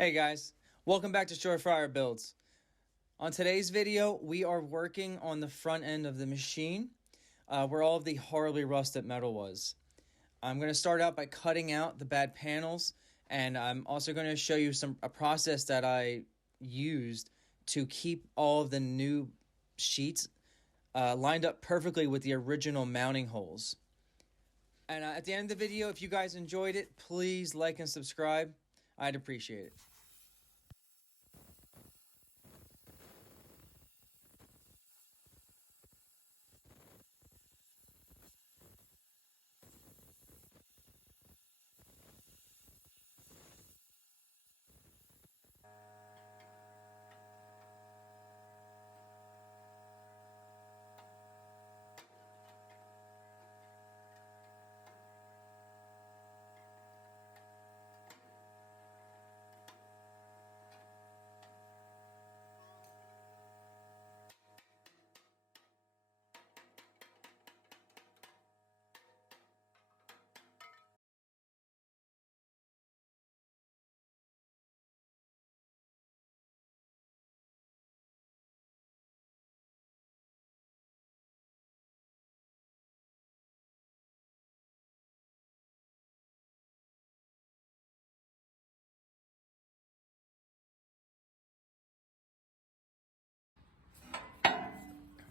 Hey guys, welcome back to Surefire Builds. On today's video, we are working on the front end of the machine where all of the horribly rusted metal was. I'm going to start out by cutting out the bad panels, and I'm also going to show you a process that I used to keep all of the new sheets lined up perfectly with the original mounting holes. And at the end of the video, if you guys enjoyed it, please like and subscribe. I'd appreciate it.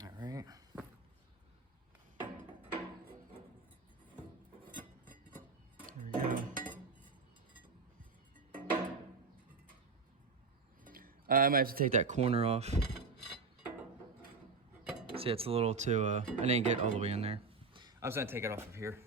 All right. There we go. I might have to take that corner off. See, it's a little too, I didn't get all the way in there. I was gonna take it off of here.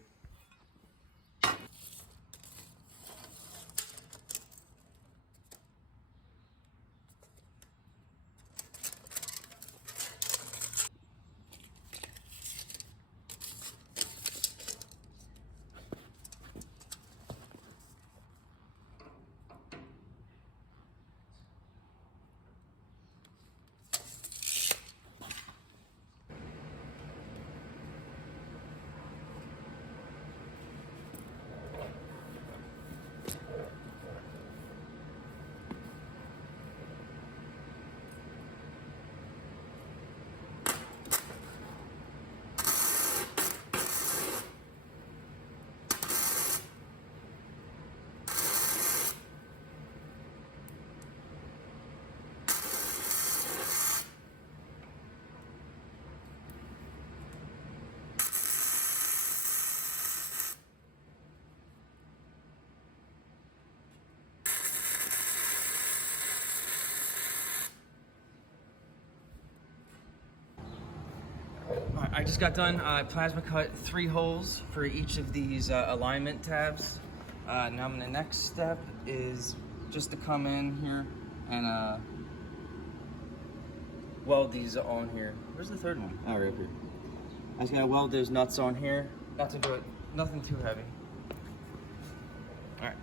I just got done. Plasma cut 3 holes for each of these alignment tabs. Now the next step is just to come in here and weld these on here. Where's the third one? Oh, right up here. I just gotta weld those nuts on here. Not to do it, nothing too heavy. All right.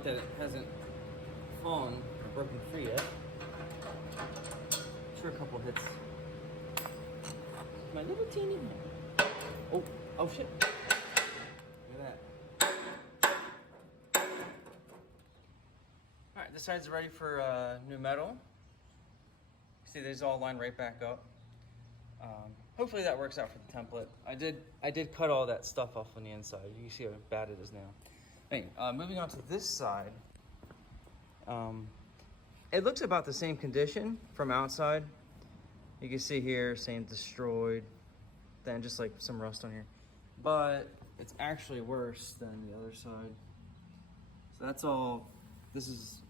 like that it hasn't fallen or broken free yet. Sure, a couple hits. My little teeny hand. Oh shit. Look at that. Alright, this side's ready for new metal. See, these all line right back up. Hopefully that works out for the template. I did cut all that stuff off on the inside. You can see how bad it is now. Anyway, moving on to this side. It looks about the same condition from outside. You can see here, same destroyed, then just like some rust on here. But it's actually worse than the other side. So that's all, this is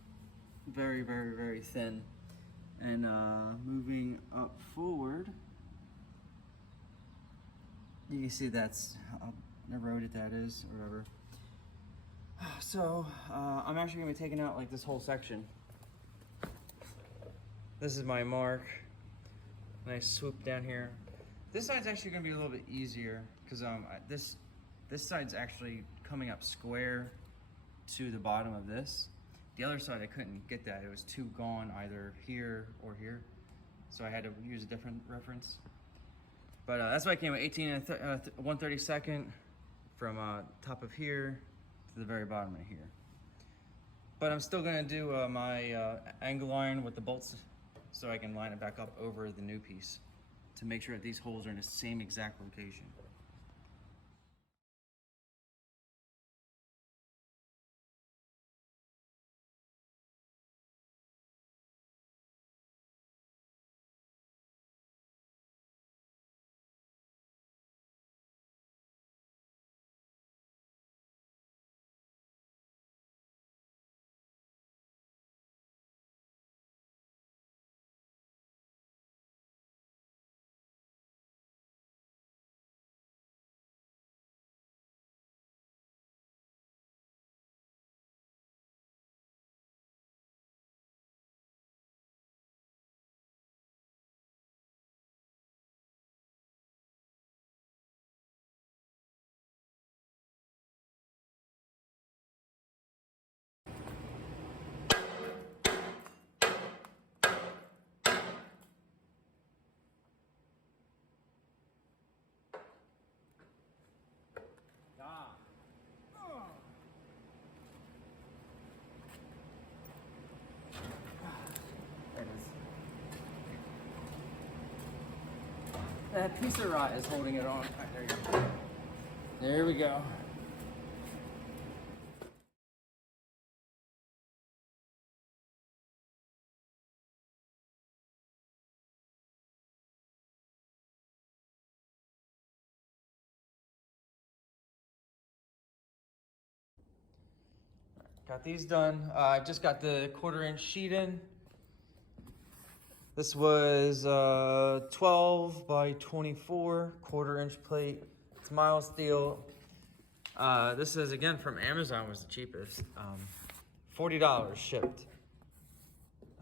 very, very, very thin. And moving up forward, you can see that's how eroded that is, or whatever. So I'm actually gonna be taking out like this whole section. This is my mark. Nice swoop down here. This side's actually gonna be a little bit easier because this side's actually coming up square to the bottom of this. The other side I couldn't get that. It was too gone either here or here. So I had to use a different reference. But that's why I came with 18 and 1/32 from top of here to the very bottom right here. But I'm still gonna do my angle iron with the bolts so I can line it back up over the new piece to make sure that these holes are in the same exact location. That piece of rot is holding it on. All right, there you go. There we go. Got these done. I just got the 1/4" sheet in. This was 12 by 24, 1/4" plate. It's mild steel. This is again from Amazon, was the cheapest. $40 shipped.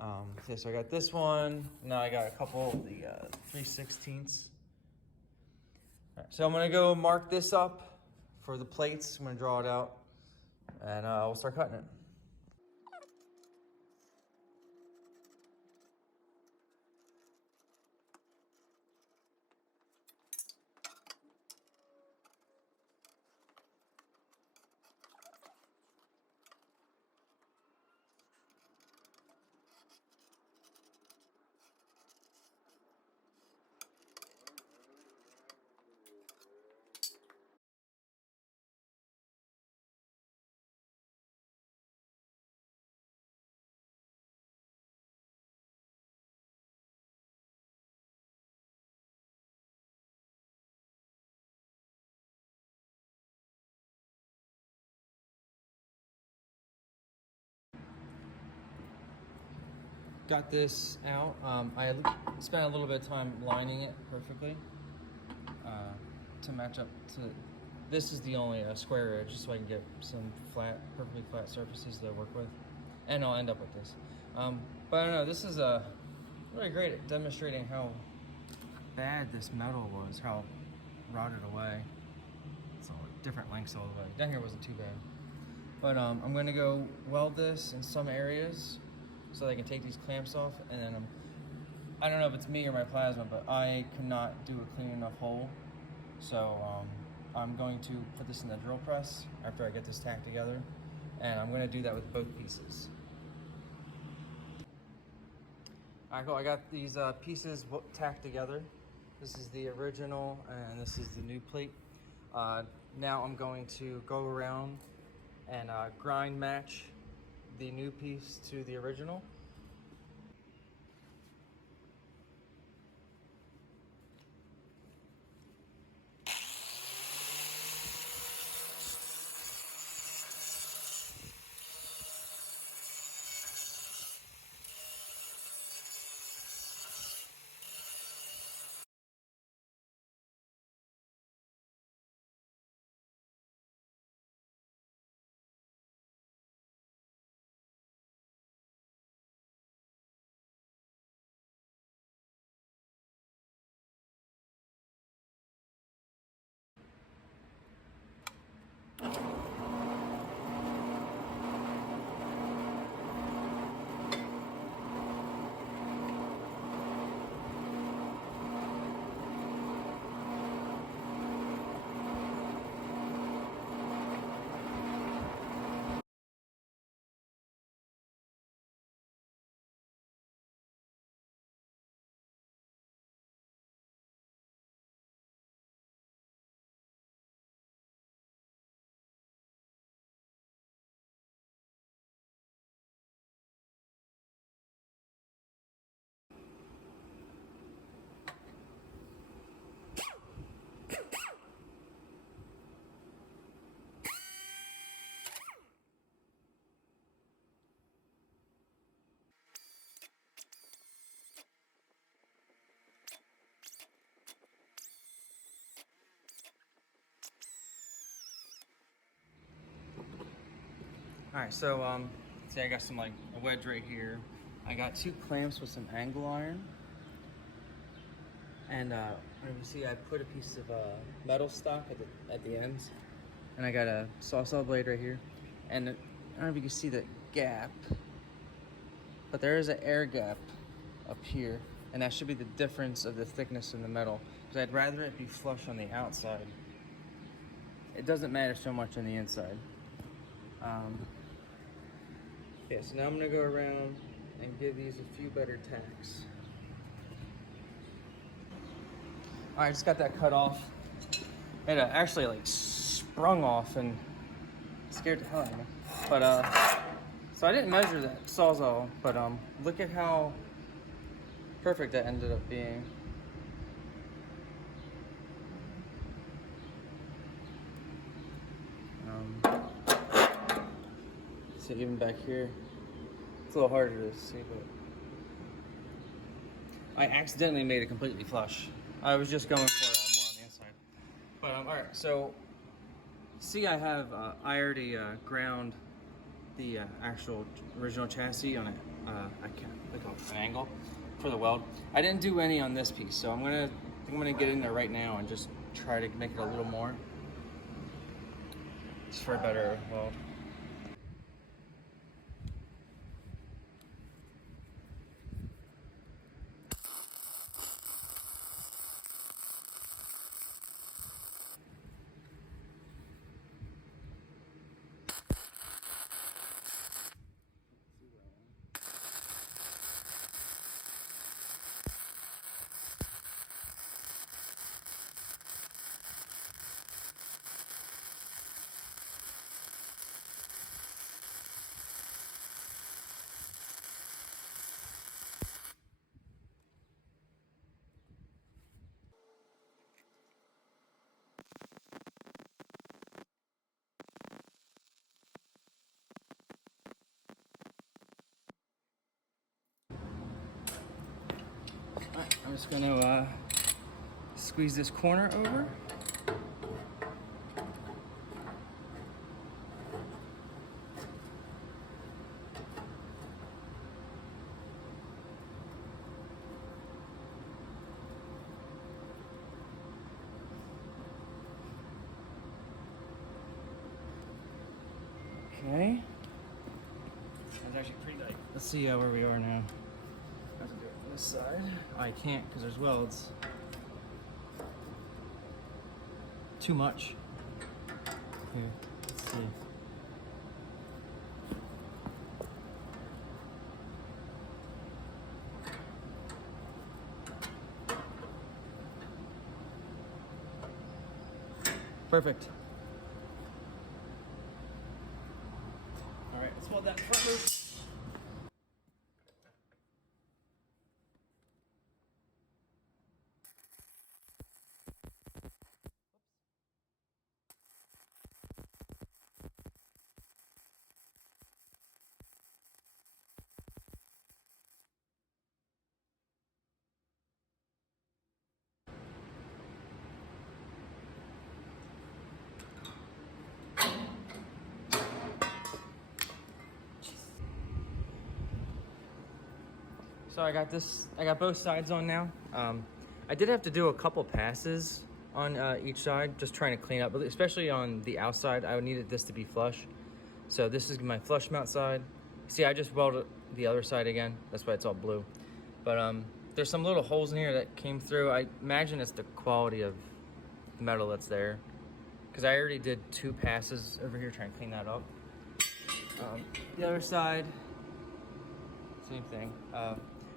Okay, so I got this one. Now I got a couple of the 3/16. All right, so I'm gonna go mark this up for the plates. I'm gonna draw it out, and we'll start cutting it. Got this out. I spent a little bit of time lining it perfectly to match up to. This is the only square edge, so I can get some perfectly flat surfaces to work with, and I'll end up with this. But I don't know. This is really great at demonstrating how bad this metal was, how rotted away. It's all different lengths all the way. Down here wasn't too bad. But I'm gonna go weld this in some areas so that I can take these clamps off, and then I don't know if it's me or my plasma, but I could not do a clean enough hole. So I'm going to put this in the drill press after I get this tacked together, and I'm gonna do that with both pieces. All right, cool. I got these pieces tacked together. This is the original, and this is the new plate. Now I'm going to go around and grind match the new piece to the original. All right, so see, I got some like a wedge right here. I got 2 clamps with some angle iron, and you see, I put a piece of metal stock at the ends, and I got a sawzall blade right here. And I don't know if you can see the gap, but there is an air gap up here, and that should be the difference of the thickness in the metal. Because I'd rather it be flush on the outside. It doesn't matter so much on the inside. Yeah, so now I'm gonna go around and give these a few better tacks. All right, just got that cut off. It actually like sprung off and scared the hell out of me. But so I didn't measure that sawzall, but look at how perfect that ended up being. So even back here, it's a little harder to see, but I accidentally made it completely flush. I was just going for more on the inside. But all right, so see, I have I already ground the actual original chassis on an angle for the weld. I didn't do any on this piece, so I'm gonna get in there right now and just try to make it a little more, just for a better weld. All right, I'm just gonna squeeze this corner over. Okay. That's actually pretty tight. Let's see where we are now. I have to do it on this side. I can't because there's welds. Too much. Here, let's see. Perfect. All right, let's weld that front loop. So I got both sides on now. I did have to do a couple passes on each side, just trying to clean up, but especially on the outside, I needed this to be flush. So this is my flush mount side. See, I just welded the other side again. That's why it's all blue. But there's some little holes in here that came through. I imagine it's the quality of the metal that's there, because I already did 2 passes over here trying to clean that up. The other side, same thing.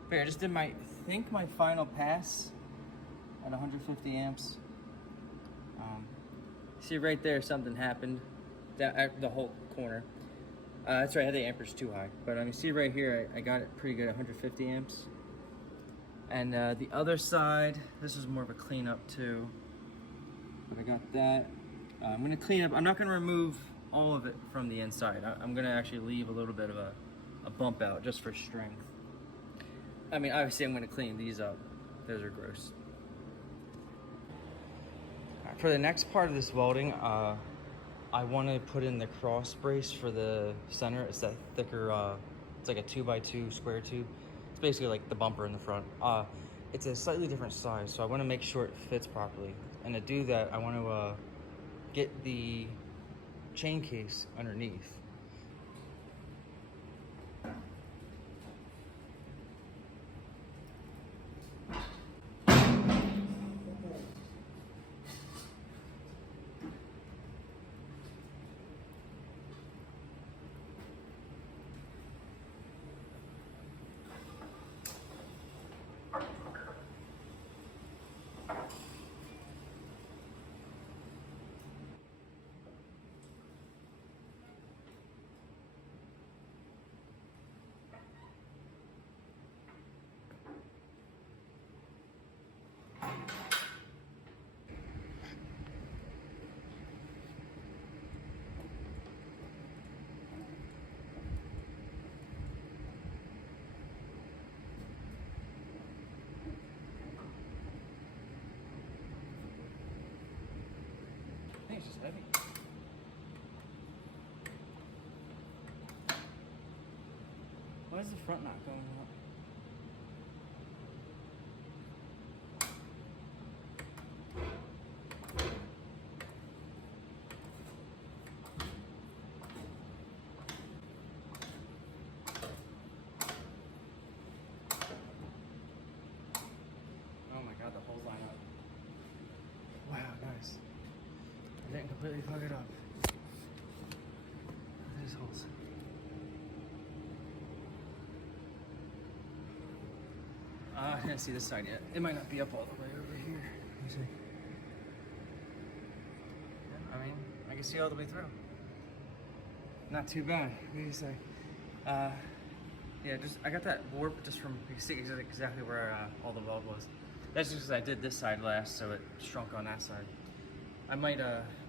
But I just did I think my final pass at 150 amps. See right there, something happened. That the whole corner. That's right, I had the amperage too high. But you see right here, I got it pretty good at 150 amps. And the other side, this is more of a cleanup too. But I got that. I'm gonna clean up. I'm not gonna remove all of it from the inside. I'm gonna actually leave a little bit of a bump out just for strength. I mean, obviously I'm gonna clean these up. Those are gross. For the next part of this welding, I want to put in the cross brace for the center. It's that thicker, it's like a 2x2 square tube. It's basically like the bumper in the front. It's a slightly different size, so I want to make sure it fits properly. And to do that, I want to get the chain case underneath. I think it's just heavy. Why is the front not going up? Oh my god, the holes line up. Wow, nice. I didn't completely plug it up. There's holes. I didn't see this side yet. It might not be up all the way over here. Let me see. Yeah, I mean, I can see all the way through. Not too bad. What do you say? Yeah, I got that warp just from, you can see exactly where all the weld was. That's just because I did this side last, so it shrunk on that side. I might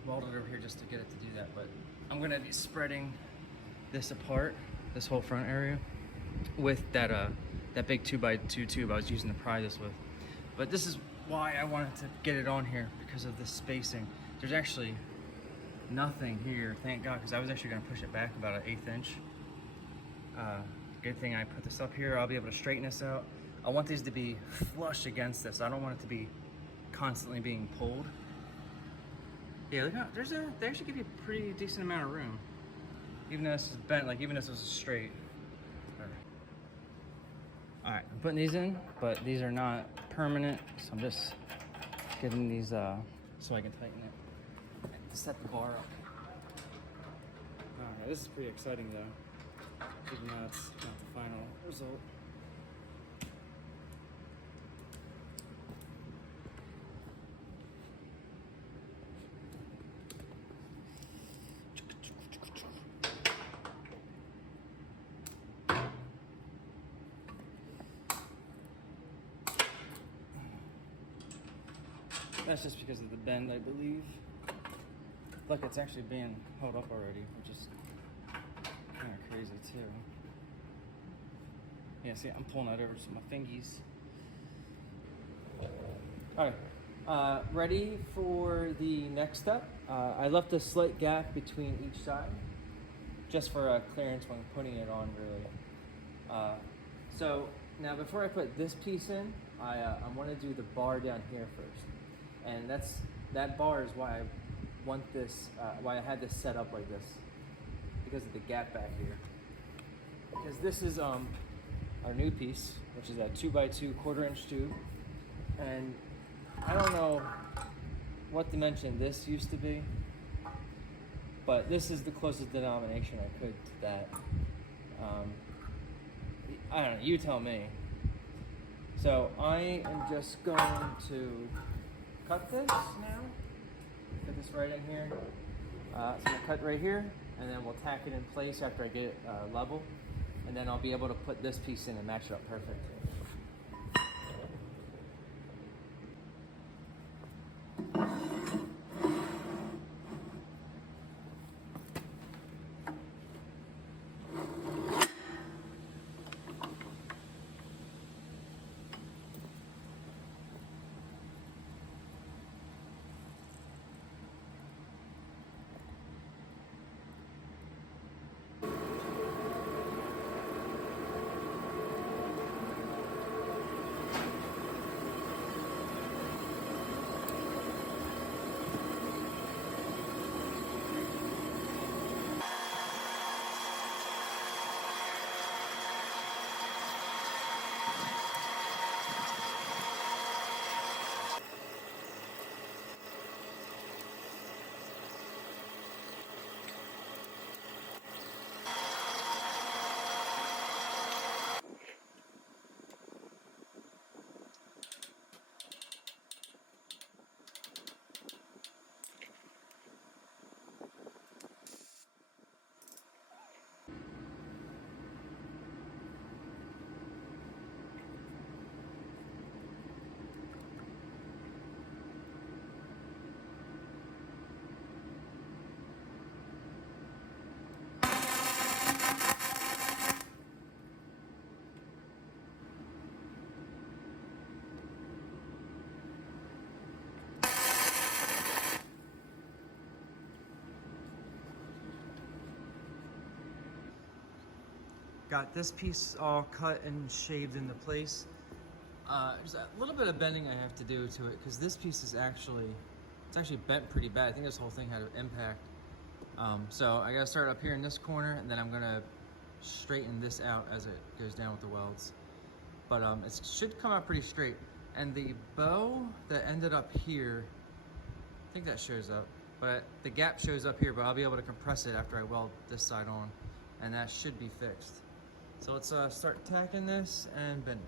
weld it over here just to get it to do that, but I'm gonna be spreading this apart, this whole front area, with that big 2x2 tube I was using to pry this with. But this is why I wanted to get it on here, because of the spacing. There's actually nothing here, thank God, because I was actually gonna push it back about an 1/8 inch. Good thing I put this up here. I'll be able to straighten this out. I want these to be flush against this. I don't want it to be constantly being pulled. Yeah, look how they actually give you a pretty decent amount of room. Even though this is bent, like even if this was straight. All right, I'm putting these in, but these are not permanent, so I'm just getting these so I can tighten it to set the bar up. All right, this is pretty exciting though, even though it's not the final result. That's just because of the bend, I believe. Look, it's actually being held up already, which is kind of crazy too. Yeah, see, I'm pulling that over to my fingies. All right, ready for the next step. I left a slight gap between each side, just for clearance when putting it on, really. So now before I put this piece in, I want to do the bar down here first. And that bar is why I want this, why I had this set up like this, because of the gap back here. Because this is our new piece, which is a 2x2 1/4-inch tube. And I don't know what dimension this used to be, but this is the closest denomination I could to that. I don't know, you tell me. So I am just going to cut this now. Put this right in here. So I'm gonna cut right here, and then we'll tack it in place after I get it level, and then I'll be able to put this piece in and match it up perfect. Got this piece all cut and shaved into place. There's a little bit of bending I have to do to it because this piece is actually bent pretty bad. I think this whole thing had an impact. So I gotta start up here in this corner, and then I'm gonna straighten this out as it goes down with the welds. But it should come out pretty straight. And the bow that ended up here, I think that shows up, but the gap shows up here, but I'll be able to compress it after I weld this side on, and that should be fixed. So let's start tacking this and bending.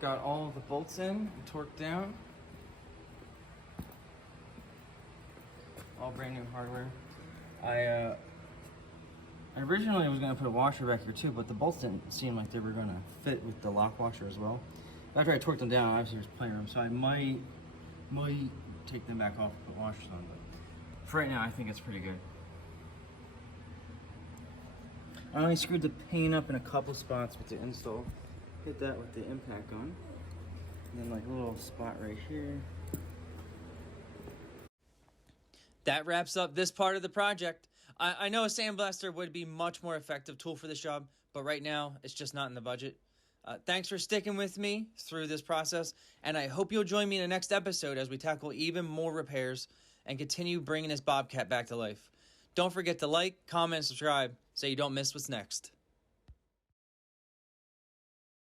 Got all the bolts in, torqued down. All brand new hardware. I originally was going to put a washer back here too, but the bolts didn't seem like they were going to fit with the lock washer as well. After I torqued them down, obviously there's plenty of room, so I might take them back off and put washers on, but for right now I think it's pretty good. I only screwed the paint up in a couple spots with the install. Hit that with the impact gun. And then like a little spot right here. That wraps up this part of the project. I know a sandblaster would be much more effective tool for this job, but right now it's just not in the budget. Thanks for sticking with me through this process, and I hope you'll join me in the next episode as we tackle even more repairs and continue bringing this Bobcat back to life. Don't forget to like, comment, and subscribe so you don't miss what's next.